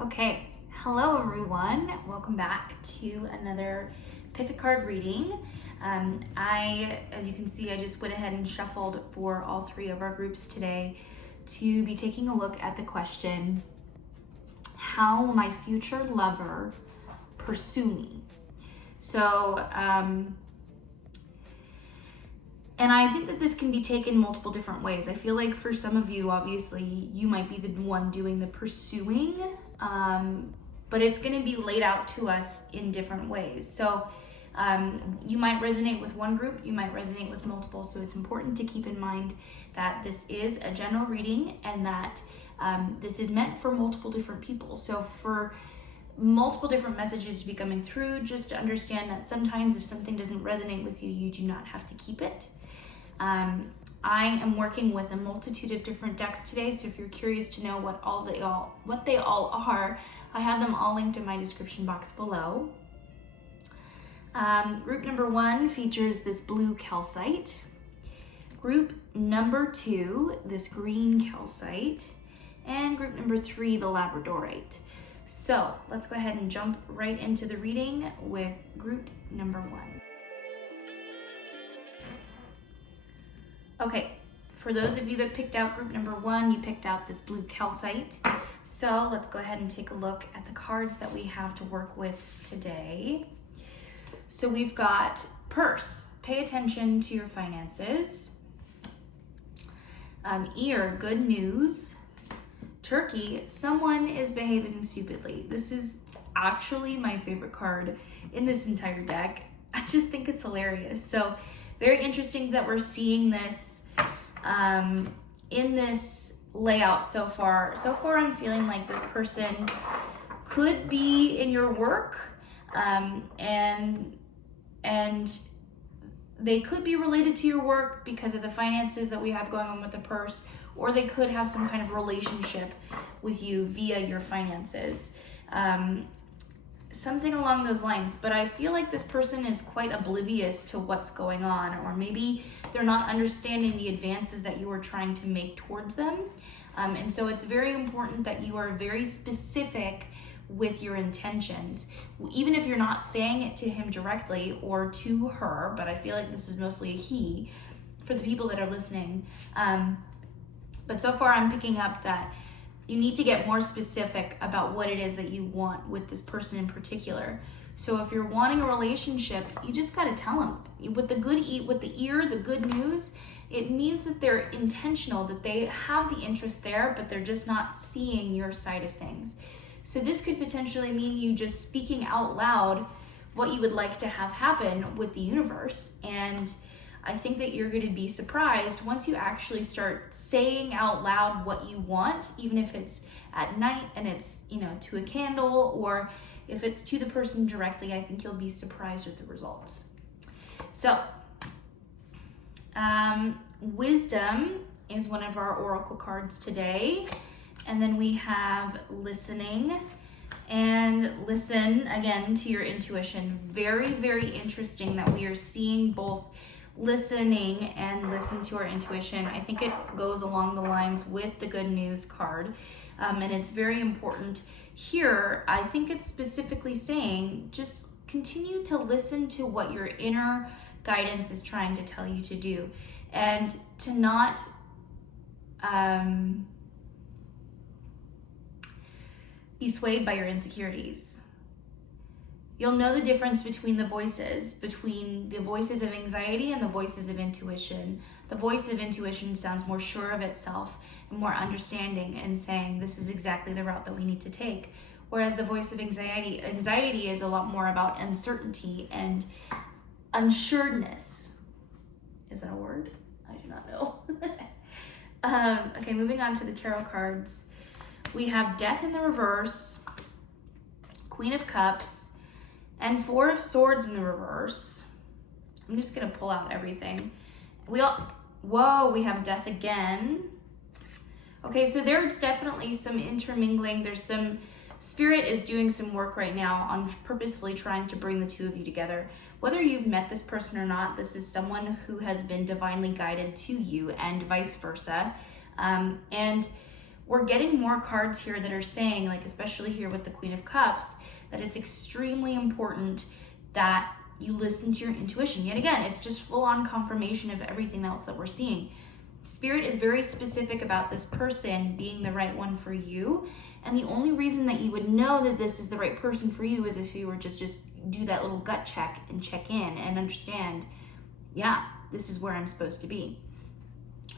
Okay, hello everyone. Welcome back to another pick a card reading. As you can see, I just went ahead and shuffled for all three of our groups today to be taking a look at the question, how will my future lover pursue me? So, and I think that this can be taken multiple different ways. I feel like for some of you, obviously, you might be the one doing the pursuing, but it's going to be laid out to us in different ways. So you might resonate with one group, you might resonate with multiple. So it's important to keep in mind that this is a general reading and that this is meant for multiple different people. So for multiple different messages to be coming through, just to understand that sometimes if something doesn't resonate with you, you do not have to keep it. I am working with a multitude of different decks today, so if you're curious to know what they all are, I have them all linked in my description box below. Group number 1 features this blue calcite. Group number 2, this green calcite. And group number 3, the labradorite. So let's go ahead and jump right into the reading with group number 1. Okay, for those of you that picked out group number 1, you picked out this blue calcite. So let's go ahead and take a look at the cards that we have to work with today. So we've got purse, pay attention to your finances. Ear, good news. Turkey, someone is behaving stupidly. This is actually my favorite card in this entire deck. I just think it's hilarious. So very interesting that we're seeing this in this layout so far. So far, I'm feeling like this person could be in your work, and they could be related to your work because of the finances that we have going on with the purse, or they could have some kind of relationship with you via your finances. Something along those lines, but I feel like this person is quite oblivious to what's going on, or maybe they're not understanding the advances that you are trying to make towards them. And so it's very important that you are very specific with your intentions, even if you're not saying it to him directly or to her, but I feel like this is mostly a he for the people that are listening. But so far I'm picking up that you need to get more specific about what it is that you want with this person in particular. So if you're wanting a relationship, you just got to tell them with the ear, the good news. It means that they're intentional, that they have the interest there, but they're just not seeing your side of things. So this could potentially mean you just speaking out loud what you would like to have happen with the universe. And I think that you're going to be surprised once you actually start saying out loud what you want, even if it's at night and it's, to a candle, or if it's to the person directly. I think you'll be surprised with the results. So, wisdom is one of our oracle cards today. And then we have listening, and listen again to your intuition. Very, very interesting that we are seeing both listening and listen to our intuition. I think it goes along the lines with the good news card, and it's very important here. I think it's specifically saying just continue to listen to what your inner guidance is trying to tell you to do, and to not be swayed by your insecurities. You'll know the difference between the voices of anxiety and the voices of intuition. The voice of intuition sounds more sure of itself and more understanding and saying this is exactly the route that we need to take. Whereas the voice of anxiety is a lot more about uncertainty and unsureness. Is that a word? I do not know. Okay, moving on to the tarot cards. We have Death in the reverse, Queen of Cups, and 4 of Swords in the reverse. I'm just gonna pull out everything. We have Death again. Okay, so there's definitely some intermingling. There's some, Spirit is doing some work right now on purposefully trying to bring the two of you together. Whether you've met this person or not, this is someone who has been divinely guided to you, and vice versa. And we're getting more cards here that are saying, like, especially here with the Queen of Cups, that it's extremely important that you listen to your intuition. Yet again, it's just full-on confirmation of everything else that we're seeing. Spirit is very specific about this person being the right one for you. And the only reason that you would know that this is the right person for you is if you were just do that little gut check and check in and understand, yeah, this is where I'm supposed to be.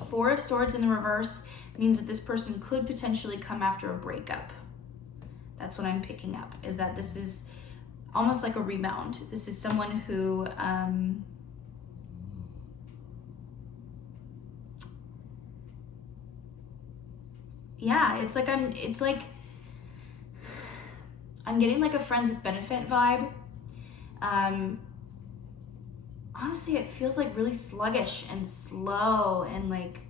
Four of Swords in the reverse means that this person could potentially come after a breakup. That's what I'm picking up, is that this is almost like a rebound. This is someone who, it's like I'm getting like a friends with benefit vibe. Honestly, it feels like really sluggish and slow, and like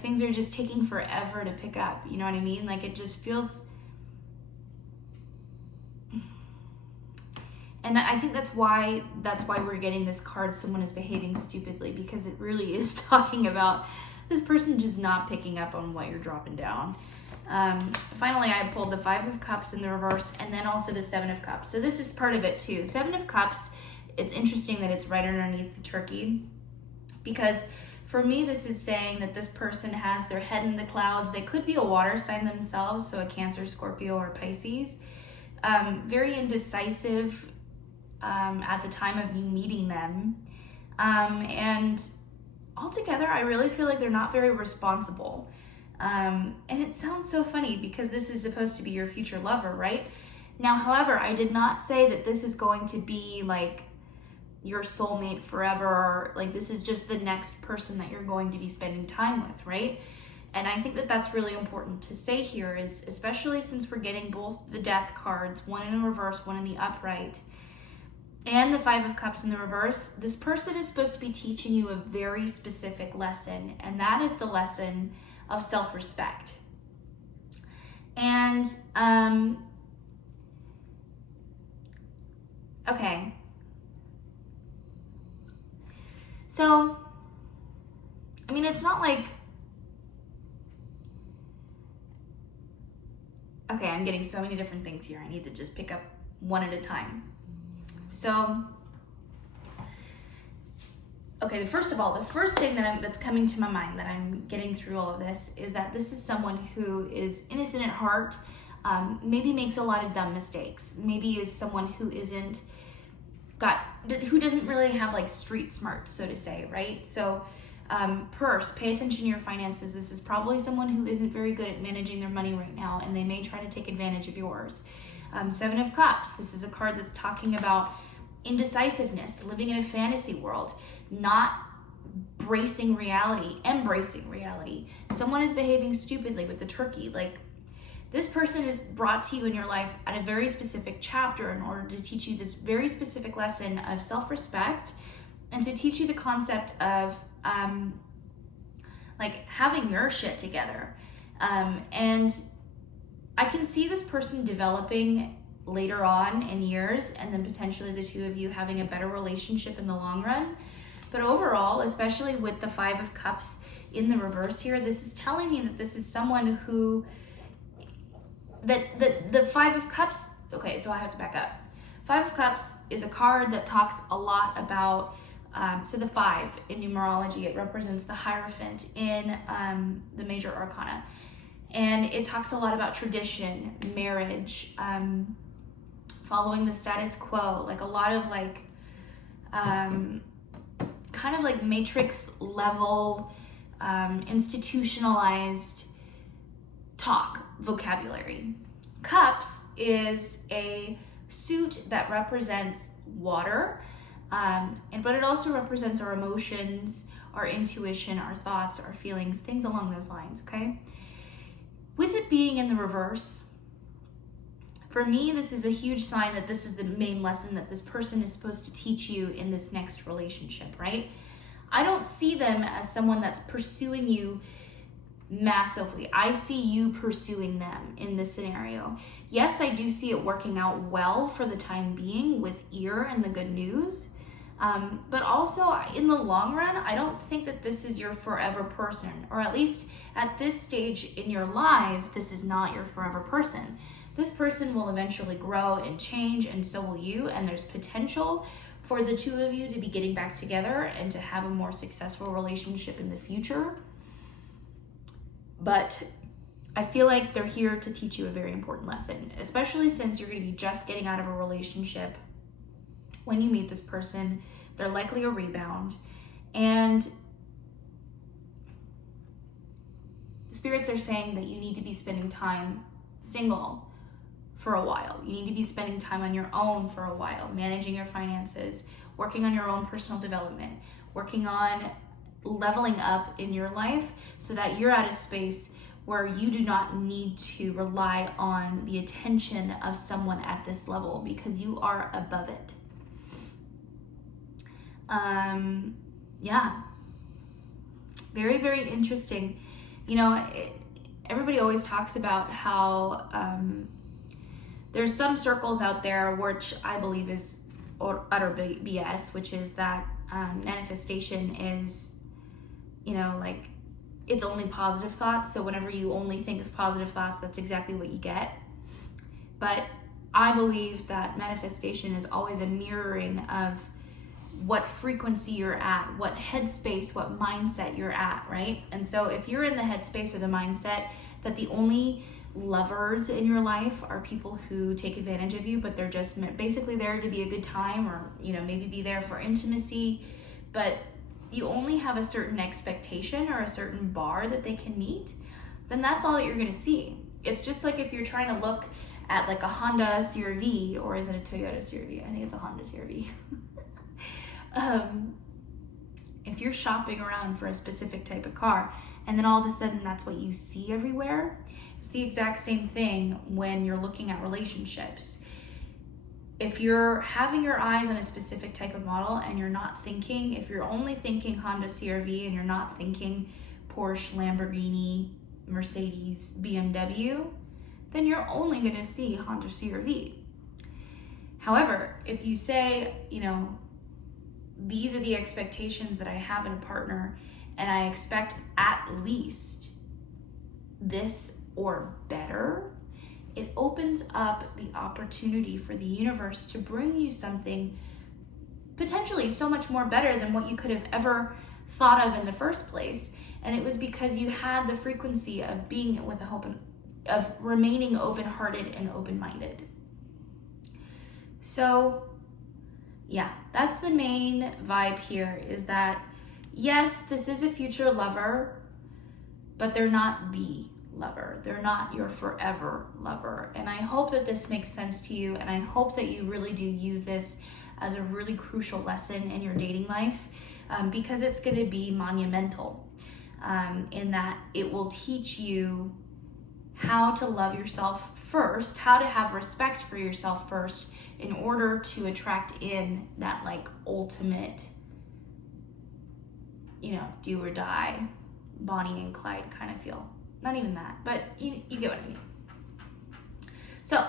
things are just taking forever to pick up. You know what I mean? Like it just feels, and I think that's why we're getting this card, someone is behaving stupidly, because it really is talking about this person just not picking up on what you're dropping down. Finally, I pulled the Five of Cups in the reverse, and then also the Seven of Cups. So this is part of it too. Seven of Cups, it's interesting that it's right underneath the turkey, because for me, this is saying that this person has their head in the clouds. They could be a water sign themselves, so a Cancer, Scorpio, or Pisces. Very indecisive at the time of you meeting them. And altogether, I really feel like they're not very responsible. And it sounds so funny because this is supposed to be your future lover, right? Now, however, I did not say that this is going to be like your soulmate forever. Like this is just the next person that you're going to be spending time with, right? And I think that that's really important to say here, is especially since we're getting both the Death cards, one in the reverse, one in the upright, and the Five of Cups in the reverse, this person is supposed to be teaching you a very specific lesson, and that is the lesson of self-respect. And, okay. So, I mean, it's not like, okay, I'm getting so many different things here. I need to just pick up one at a time. So, okay, the first thing that's coming to my mind that I'm getting through all of this is that this is someone who is innocent at heart, maybe makes a lot of dumb mistakes, maybe is someone who who doesn't really have like street smarts, so to say, right? So, purse, pay attention to your finances. This is probably someone who isn't very good at managing their money right now, and they may try to take advantage of yours. Seven of Cups, this is a card that's talking about indecisiveness, living in a fantasy world, not embracing reality. Someone is behaving stupidly with the turkey. Like, this person is brought to you in your life at a very specific chapter in order to teach you this very specific lesson of self-respect, and to teach you the concept of like having your shit together. And I can see this person developing later on in years, and then potentially the two of you having a better relationship in the long run. But overall, especially with the Five of Cups in the reverse here, this is telling me that this is someone who, the Five of Cups, okay, so I have to back up. Five of Cups is a card that talks a lot about, so the five in numerology, it represents the Hierophant in the major arcana. And it talks a lot about tradition, marriage, following the status quo, like a lot of like, kind of like matrix level, institutionalized talk, vocabulary. Cups is a suit that represents water, but it also represents our emotions, our intuition, our thoughts, our feelings, things along those lines, okay? With it being in the reverse, for me, this is a huge sign that this is the main lesson that this person is supposed to teach you in this next relationship, right? I don't see them as someone that's pursuing you massively. I see you pursuing them in this scenario. Yes, I do see it working out well for the time being with Ear and the good news, But also in the long run, I don't think that this is your forever person, or at least at this stage in your lives, this is not your forever person. This person will eventually grow and change, and so will you, and there's potential for the two of you to be getting back together and to have a more successful relationship in the future. But I feel like they're here to teach you a very important lesson, especially since you're going to be just getting out of a relationship. When you meet this person, they're likely a rebound, and spirits are saying that you need to be spending time single for a while. You need to be spending time on your own for a while, managing your finances, working on your own personal development, working on leveling up in your life so that you're at a space where you do not need to rely on the attention of someone at this level, because you are above it. Yeah, very, very interesting. You know, everybody always talks about how there's some circles out there, which I believe is utter BS, which is that manifestation is, you know, like, it's only positive thoughts. So whenever you only think of positive thoughts, that's exactly what you get. But I believe that manifestation is always a mirroring of what frequency you're at, what headspace, what mindset you're at, right? And so if you're in the headspace or the mindset that the only lovers in your life are people who take advantage of you, but they're just basically there to be a good time, or, you know, maybe be there for intimacy, but you only have a certain expectation or a certain bar that they can meet, then that's all that you're going to see. It's just like if you're trying to look at like a Honda CR-V, or is it a Toyota CR-V? I think it's a Honda CR-V. If you're shopping around for a specific type of car, and then all of a sudden that's what you see everywhere, it's the exact same thing when you're looking at relationships. If you're having your eyes on a specific type of model and you're not thinking, if you're only thinking Honda CR-V and you're not thinking Porsche, Lamborghini, Mercedes, BMW, then you're only going to see Honda CR-V. However, if you say, you know, these are the expectations that I have in a partner, and I expect at least this or better, it opens up the opportunity for the universe to bring you something potentially so much more better than what you could have ever thought of in the first place. And it was because you had the frequency of being with a hope, of remaining open-hearted and open-minded. So yeah, that's the main vibe here, is that yes, this is a future lover, but they're not the lover. They're not your forever lover. And I hope that this makes sense to you, and I hope that you really do use this as a really crucial lesson in your dating life, because it's going to be monumental, in that it will teach you how to love yourself first, how to have respect for yourself first, in order to attract in that like ultimate, you know, do or die, Bonnie and Clyde kind of feel. Not even that, but you get what I mean. So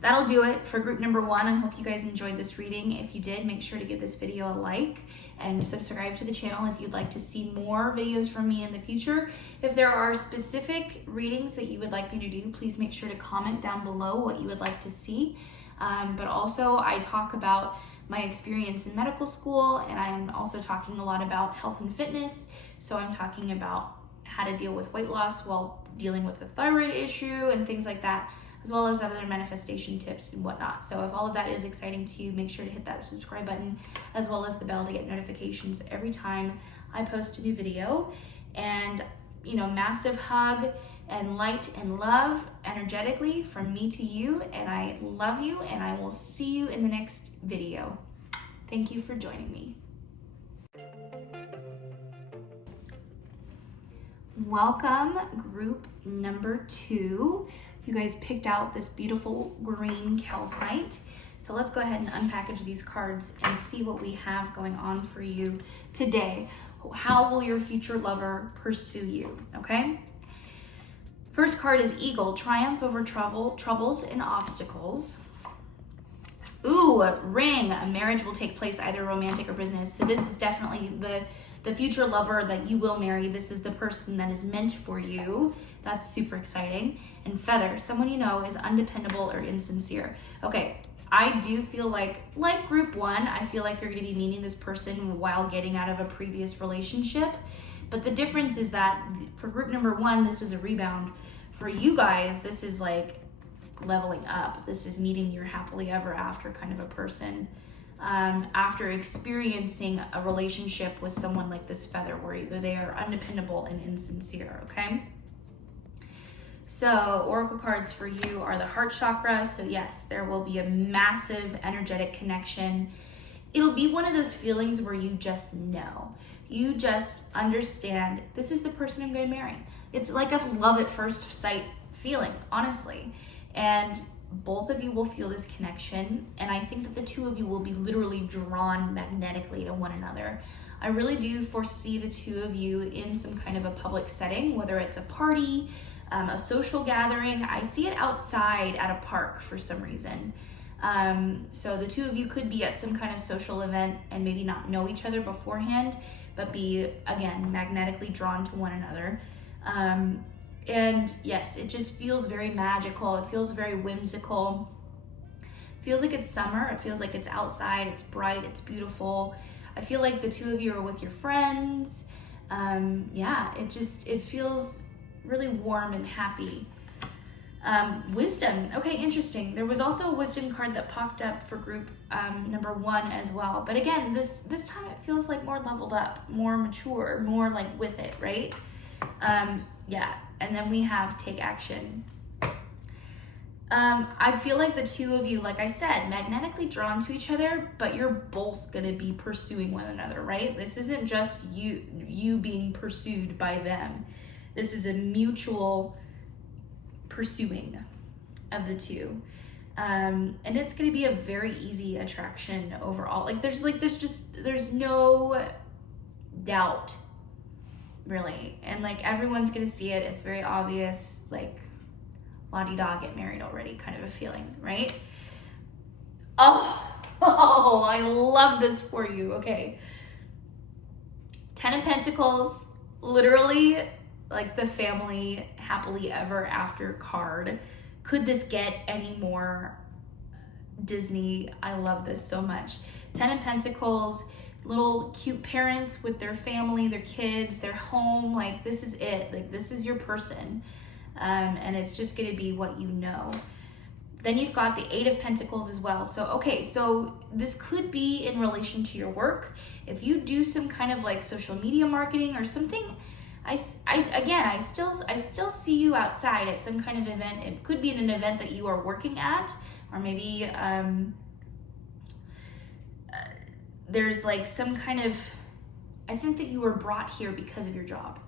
that'll do it for group number 1. I hope you guys enjoyed this reading. If you did, make sure to give this video a like and subscribe to the channel if you'd like to see more videos from me in the future. If there are specific readings that you would like me to do, please make sure to comment down below what you would like to see. But also I talk about my experience in medical school, and I'm also talking a lot about health and fitness. So I'm talking about how to deal with weight loss while dealing with a thyroid issue and things like that, as well as other manifestation tips and whatnot. So if all of that is exciting to you, make sure to hit that subscribe button, as well as the bell to get notifications every time I post a new video. And, you know, massive hug and light and love energetically from me to you, and I love you, and I will see you in the next video. Thank you for joining me. Welcome, group number 2. You guys picked out this beautiful green calcite. So let's go ahead and unpackage these cards and see what we have going on for you today. How will your future lover pursue you, okay? First card is Eagle, triumph over troubles and obstacles. Ooh, Ooh, ring. A marriage will take place, either romantic or business. So this is definitely the future lover that you will marry. This is the person that is meant for you. That's super exciting. And feather. Someone you know is undependable or insincere. Okay, I do feel like group one, I feel like you're going to be meeting this person while getting out of a previous relationship. But the difference is that for group number one, this is a rebound. For you guys, this is like leveling up. This is meeting your happily ever after kind of a person. After experiencing a relationship with someone like this feather, where either they are undependable and insincere, okay? So oracle cards for you are the heart chakra. So yes, there will be a massive energetic connection. It'll be one of those feelings where you just know. You just understand, this is the person I'm going to marry. It's like a love at first sight feeling, honestly. And both of you will feel this connection. And I think that the two of you will be literally drawn magnetically to one another. I really do foresee the two of you in some kind of a public setting, whether it's a party, a social gathering. I see it outside at a park for some reason. So the two of you could be at some kind of social event and maybe not know each other beforehand, but be, again, magnetically drawn to one another. And yes, it just feels very magical. It feels very whimsical. It feels like it's summer. It feels like it's outside. It's bright. It's beautiful. I feel like the two of you are with your friends. Yeah, it feels really warm and happy. Wisdom. Okay, interesting. There was also a wisdom card that popped up for group number one as well. But again, this time it feels like more leveled up, more mature, more like with it, right? Yeah, and then we have take action. I feel like the two of you, like I said, magnetically drawn to each other, but you're both gonna be pursuing one another, right? This isn't just you being pursued by them. This is a mutual pursuing of the two. And it's gonna be a very easy attraction overall. There's no doubt, really. And like everyone's gonna see it. It's very obvious, like la-di-da, get married already kind of a feeling, right? Oh, I love this for you. Okay. 10 of Pentacles, literally like the family happily ever after card. Could this get any more Disney? I love this so much. 10 of Pentacles, little cute parents with their family, their kids, their home. Like this is it. Like this is your person. And it's just going to be what you know. Then you've got the 8 of Pentacles as well. So, okay, so this could be in relation to your work. If you do some kind of like social media marketing or something, I still see you outside at some kind of event. It could be in an event that you are working at, or maybe there's like some kind of, I think that you were brought here because of your job.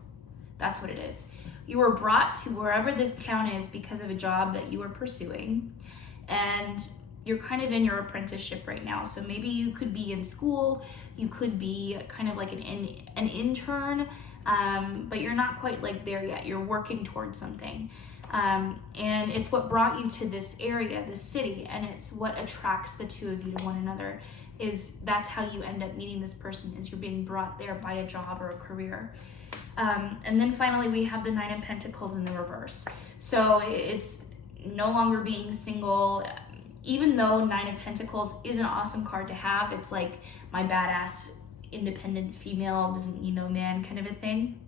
That's what it is. You were brought to wherever this town is because of a job that you were pursuing, and you're kind of in your apprenticeship right now. So maybe you could be in school, you could be kind of like an intern, but you're not quite like there yet. You're working towards something. And it's what brought you to this area, this city, and it's what attracts the two of you to one another. That's how you end up meeting this person, is you're being brought there by a job or a career. And then finally we have the 9 of Pentacles in the reverse. So it's no longer being single. Even though 9 of Pentacles is an awesome card to have, it's like my badass independent female doesn't need no man kind of a thing.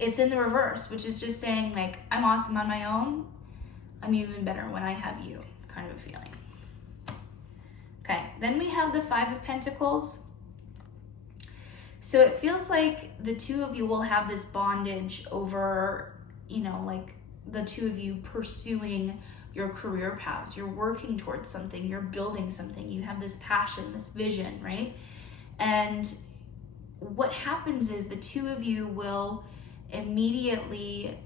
It's in the reverse, which is just saying like, I'm awesome on my own. I'm even better when I have you kind of a feeling. Okay, then we have the 5 of Pentacles. So it feels like the two of you will have this bondage over, like the two of you pursuing your career paths. You're working towards something, you're building something, you have this passion, this vision, right? And what happens is the two of you will immediately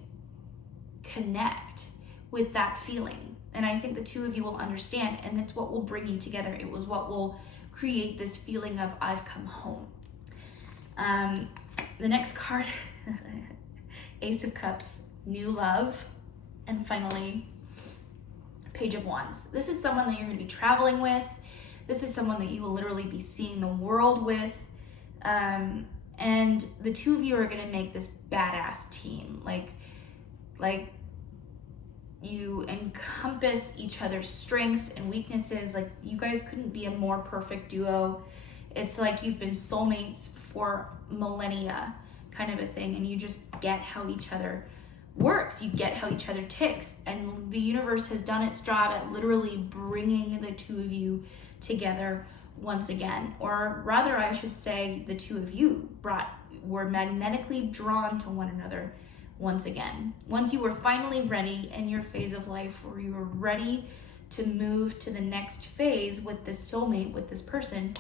connect with that feeling. And I think the two of you will understand, and that's what will bring you together. It was what will create this feeling of I've come home. The next card, Ace of Cups, new love, and finally Page of Wands. This is someone that you're going to be traveling with. This is someone that you will literally be seeing the world with. And the two of you are going to make this badass team. Like you encompass each other's strengths and weaknesses. Like, you guys couldn't be a more perfect duo. It's like you've been soulmates for millennia, kind of a thing, and you just get how each other works. You get how each other ticks, and the universe has done its job at literally bringing the two of you together once again. Or rather, I should say, the two of you were magnetically drawn to one another once again. Once you were finally ready in your phase of life where you were ready to move to the next phase with this soulmate, with this person,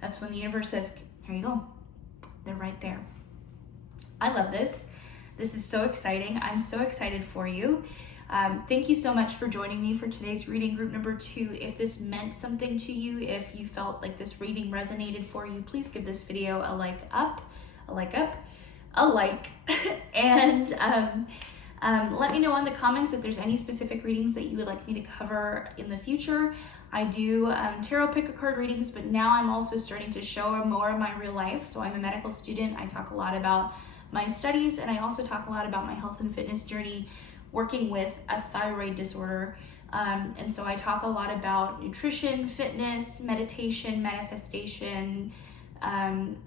that's when the universe says, here you go. They're right there. I love this. This is so exciting. I'm so excited for you. Thank you so much for joining me for today's reading, group number 2. If this meant something to you, if you felt like this reading resonated for you, please give this video a like, and let me know in the comments if there's any specific readings that you would like me to cover in the future. I do tarot pick a card readings, but now I'm also starting to show more of my real life. So I'm a medical student. I talk a lot about my studies, and I also talk a lot about my health and fitness journey working with a thyroid disorder. And so I talk a lot about nutrition, fitness, meditation, manifestation,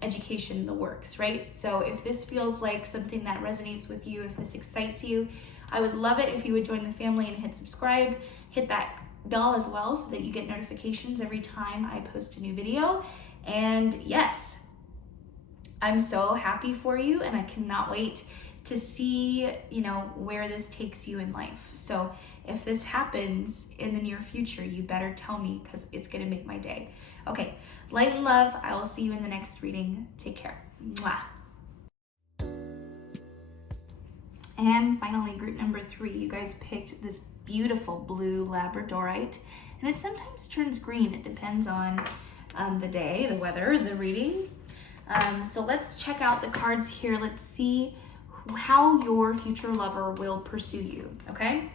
education, the works, right? So if this feels like something that resonates with you, if this excites you, I would love it if you would join the family and hit subscribe, hit that bell as well so that you get notifications every time I post a new video. And yes, I'm so happy for you, and I cannot wait to see, where this takes you in life. So if this happens in the near future, you better tell me, because it's gonna make my day. Okay, light and love. I will see you in the next reading. Take care. Mwah. And finally, group number 3, you guys picked this beautiful blue Labradorite, and it sometimes turns green. It depends on the day, the weather, the reading. So let's check out the cards here. Let's see how your future lover will pursue you, okay?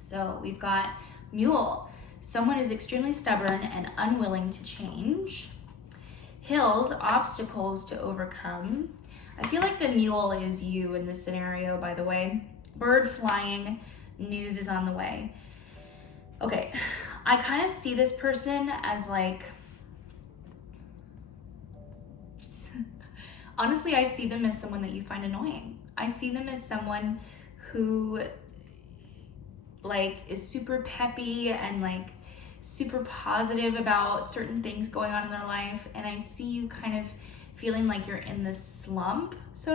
So we've got Mule. Someone is extremely stubborn and unwilling to change. Hills, obstacles to overcome. I feel like the mule is you in this scenario, by the way. Bird flying, news is on the way. Okay, I kind of see this person as like, honestly, I see them as someone that you find annoying. I see them as someone who is super peppy and super positive about certain things going on in their life. And I see you kind of feeling like you're in this slump, so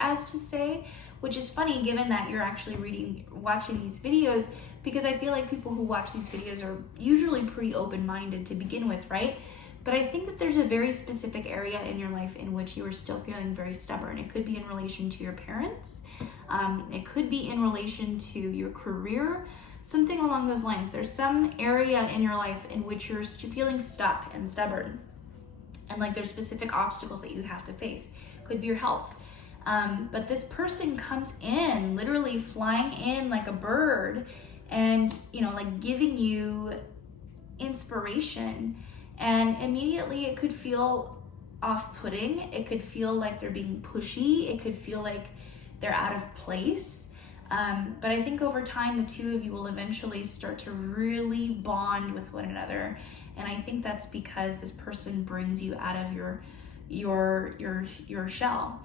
as to say, which is funny given that you're actually watching these videos, because I feel like people who watch these videos are usually pretty open-minded to begin with, right? But I think that there's a very specific area in your life in which you are still feeling very stubborn. It could be in relation to your parents. It could be in relation to your career, something along those lines. There's some area in your life in which you're feeling stuck and stubborn. And there's specific obstacles that you have to face. Could be your health. But this person comes in, literally flying in like a bird, and giving you inspiration. And immediately it could feel off-putting. It could feel like they're being pushy. It could feel like they're out of place. But I think over time, the two of you will eventually start to really bond with one another. And I think that's because this person brings you out of your shell.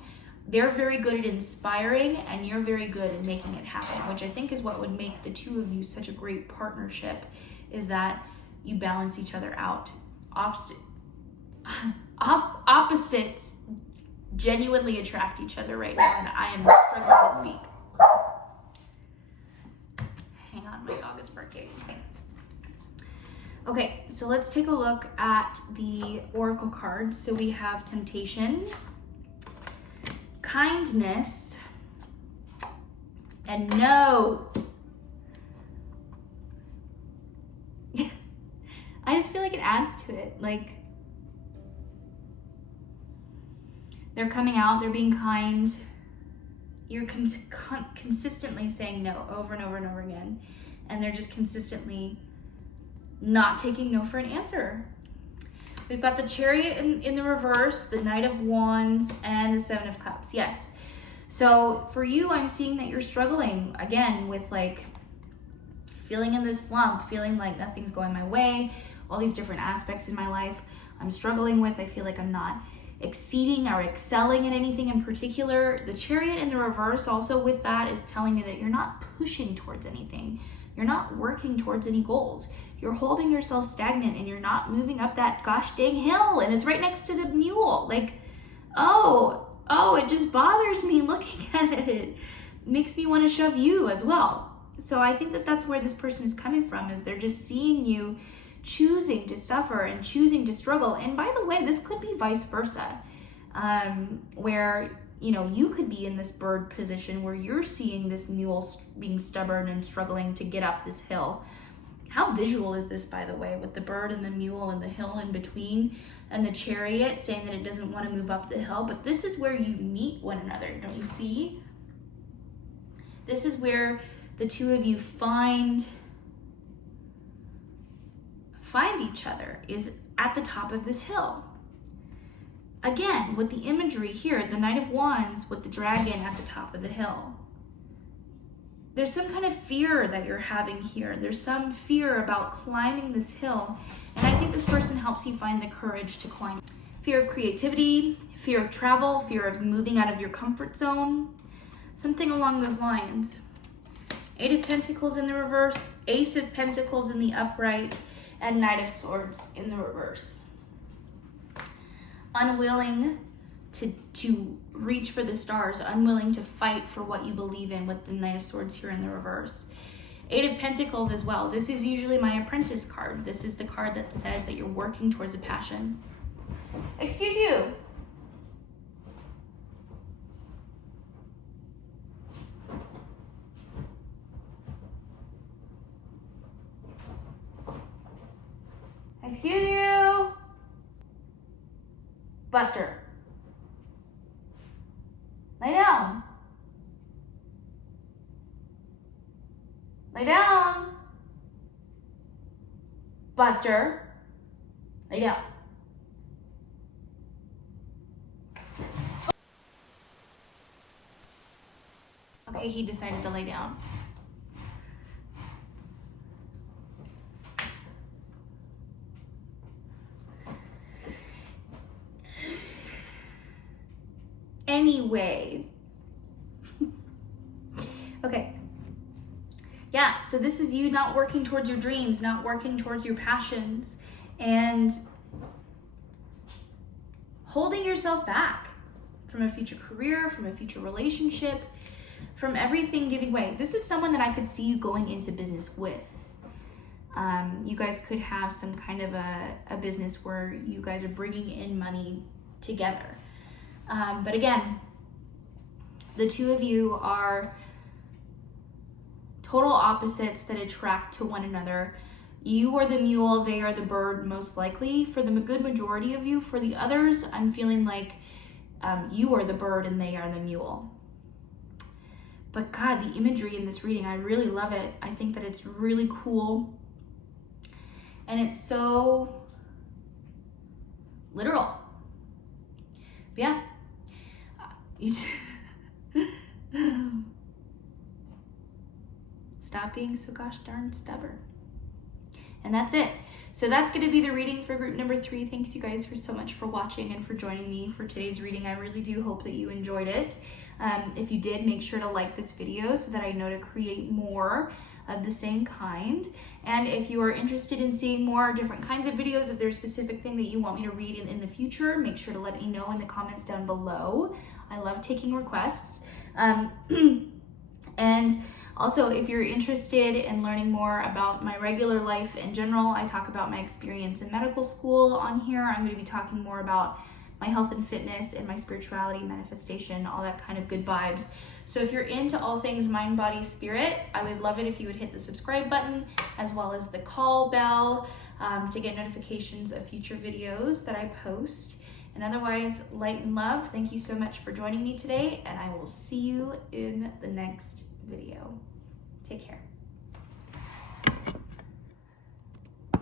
They're very good at inspiring, and you're very good at making it happen, which I think is what would make the two of you such a great partnership, is that you balance each other out. Opposites genuinely attract each other right now, and I am struggling to speak. Hang on, my dog is barking. Okay, so let's take a look at the oracle cards. So we have temptation, kindness, and no. I just feel like it adds to it. They're coming out, they're being kind. You're consistently saying no over and over and over again. and they're just consistently not taking no for an answer. We've got the Chariot in the reverse, the Knight of Wands, and the Seven of Cups. Yes. So for you, I'm seeing that you're struggling again with like feeling in this slump, feeling like nothing's going my way, all these different aspects in my life I'm struggling with. I feel like I'm not exceeding or excelling in anything in particular. The Chariot in the reverse also with that is telling me that you're not pushing towards anything. You're not working towards any goals. You're holding yourself stagnant and you're not moving up that gosh dang hill, and it's right next to the mule. Like, oh, it just bothers me looking at it. It makes me want to shove you as well. So I think that that's where this person is coming from, is they're just seeing you choosing to suffer and choosing to struggle. And by the way, this could be vice versa, where, you know, you could be in this bird position where you're seeing this mule being stubborn and struggling to get up this hill. How visual is this, by the way, with the bird and the mule and the hill in between, and the Chariot saying that it doesn't want to move up the hill. But this is where you meet one another, don't you see? This is where the two of you find each other, is at the top of this hill. Again, with the imagery here, the Knight of Wands with the dragon at the top of the hill. There's some kind of fear that you're having here. There's some fear about climbing this hill. And I think this person helps you find the courage to climb. Fear of creativity, fear of travel, fear of moving out of your comfort zone. Something along those lines. Eight of Pentacles in the reverse, Ace of Pentacles in the upright, and Knight of Swords in the reverse. Unwilling to reach for the stars, unwilling to fight for what you believe in with the Knight of Swords here in the reverse. Eight of Pentacles as well. This is usually my Apprentice card. This is the card that says that you're working towards a passion. Excuse you. Excuse you. Buster. Lay down. Lay down. Buster. Lay down. Okay, he decided to lay down. Anyway. Okay. Yeah, so this is you not working towards your dreams, not working towards your passions, and holding yourself back from a future career, from a future relationship, from everything giving way. This is someone that I could see you going into business with. You guys could have some kind of a business where you guys are bringing in money together. But again, the two of you are total opposites that attract to one another. You are the mule, they are the bird, most likely. For the good majority of you. For the others, I'm feeling like you are the bird and they are the mule. But God, the imagery in this reading, I really love it. I think that it's really cool. And it's so literal. But yeah. Stop being so gosh darn stubborn. And that's it. So that's going to be the reading for group number 3. Thanks you guys so much for watching and for joining me for today's reading. I really do hope that you enjoyed it. If you did, make sure to like this video so that I know to create more of the same kind. And if you are interested in seeing more different kinds of videos, if there's a specific thing that you want me to read in the future, make sure to let me know in the comments down below. I love taking requests. And also, if you're interested in learning more about my regular life in general, I talk about my experience in medical school on here. I'm going to be talking more about my health and fitness and my spirituality, manifestation, all that kind of good vibes. So if you're into all things mind, body, spirit, I would love it if you would hit the subscribe button as well as the call bell to get notifications of future videos that I post. And otherwise, light and love. Thank you so much for joining me today, and I will see you in the next video. Take care.